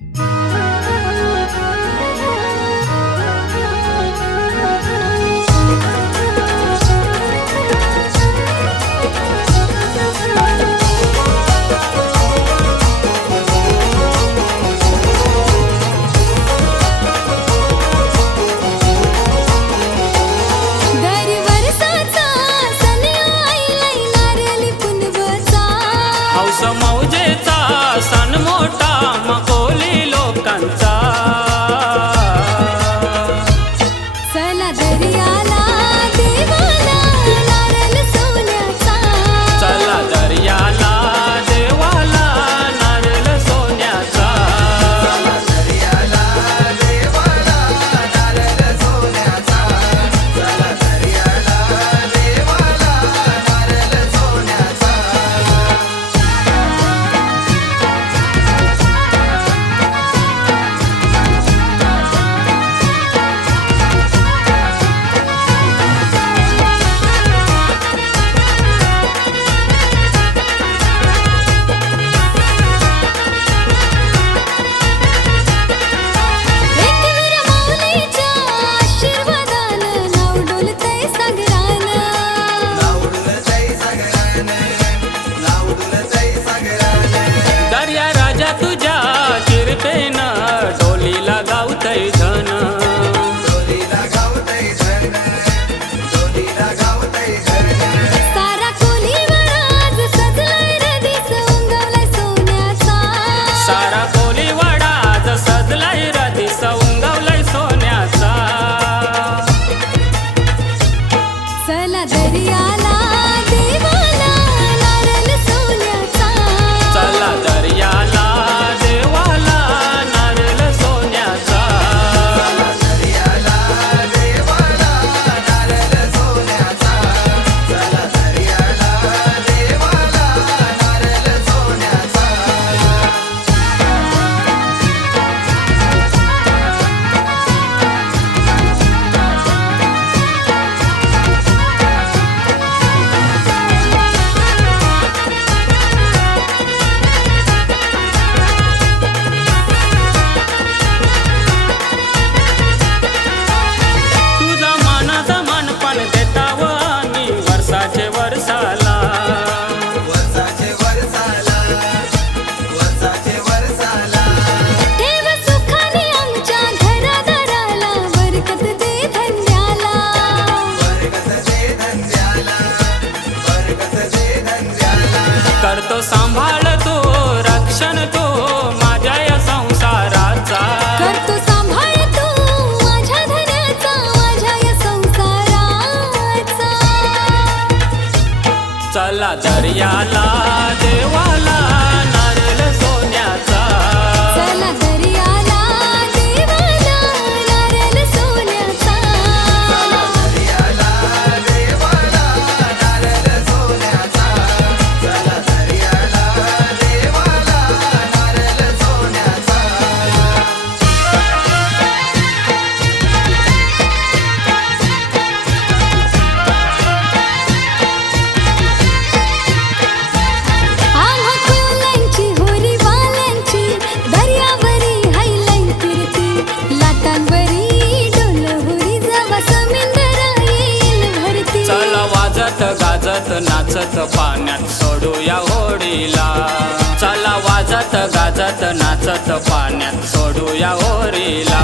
you करतो सांभाळतो रक्षण तो माझ्या या संसाराचा. करतो सांभाळतो माझ्या धनाचा माझ्या या संसाराचा. चला दर्याला नाचत पाण्यात सोडूया होडीला. चला वाजत गाजत नाचत पाण्यात सोडूया होरीला